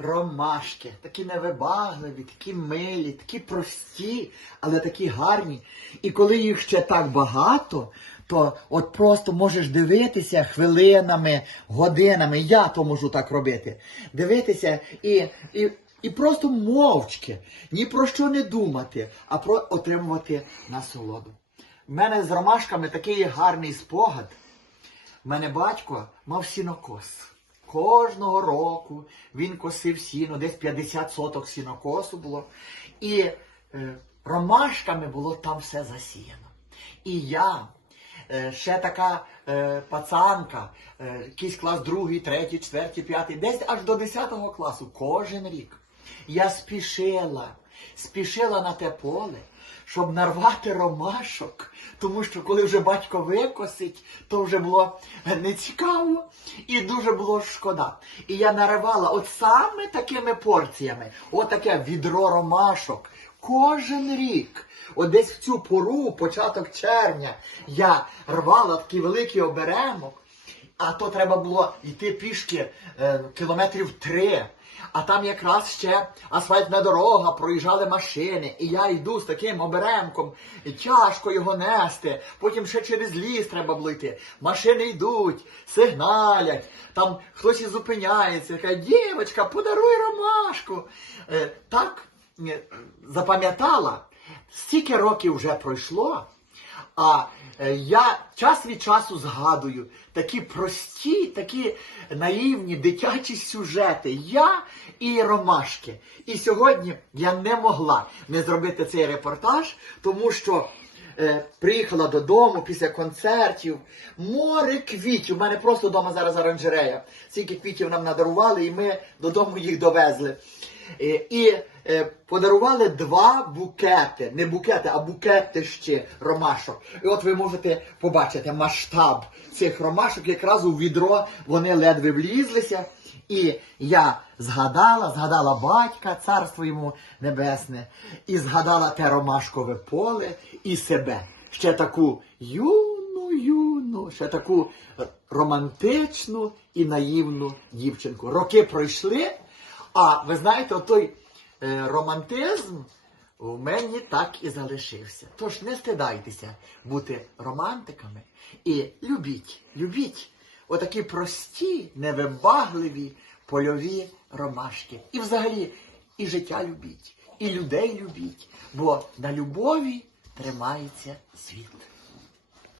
ромашки, такі невибагливі, такі милі, такі прості, але такі гарні. І коли їх ще так багато, то от просто можеш дивитися хвилинами, годинами. Я то можу так робити. Дивитися і, і, і просто мовчки, ні про що не думати, а про отримувати насолоду. У мене з ромашками такий гарний спогад. У мене батько мав сінокос. Кожного року він косив сіно, десь 50 соток сінокосу було. І е, ромашками було там все засіяно. І я, е, ще така е, пацанка, е, якийсь клас другий, третій, четвертий, п'ятий, десь аж до 10 класу, кожен рік. Я спішила, спішила на те поле, щоб нарвати ромашок, тому що коли вже батько викосить, то вже було нецікаво і дуже було шкода. І я наривала от саме такими порціями, от відро ромашок. Кожен рік, от десь в цю пору, початок червня, я рвала такий великий оберемок, а то треба було йти пішки е, кілометрів три. А там якраз ще асфальтна дорога, проїжджали машини, і я йду з таким оберемком, і тяжко його нести. Потім ще через ліс треба було йти. Машини йдуть, сигналять, там хтось і зупиняється, каже, дівчинка, подаруй ромашку. Е, так е, запам'ятала, стільки років вже пройшло. А е, я час від часу згадую такі прості, такі наївні дитячі сюжети. Я і ромашки. І сьогодні я не могла не зробити цей репортаж, тому що е, приїхала додому після концертів. Море квітів. У мене просто вдома зараз оранжерея. Скільки квітів нам надарували, і ми додому їх довезли. Е, І е, подарували два букети, не букети, а букети ще ромашок. І от ви можете побачити масштаб цих ромашок, якраз у відро вони ледве влізлися. І я згадала, згадала батька, царство йому небесне, і згадала те ромашкове поле і себе. Ще таку юну, юну, ще таку романтичну і наївну дівчинку. Роки пройшли. А ви знаєте, той е, романтизм в мені так і залишився. Тож не стидайтеся бути романтиками і любіть, любіть отакі прості, невибагливі польові ромашки. І взагалі і життя любіть, і людей любіть, бо на любові тримається світ.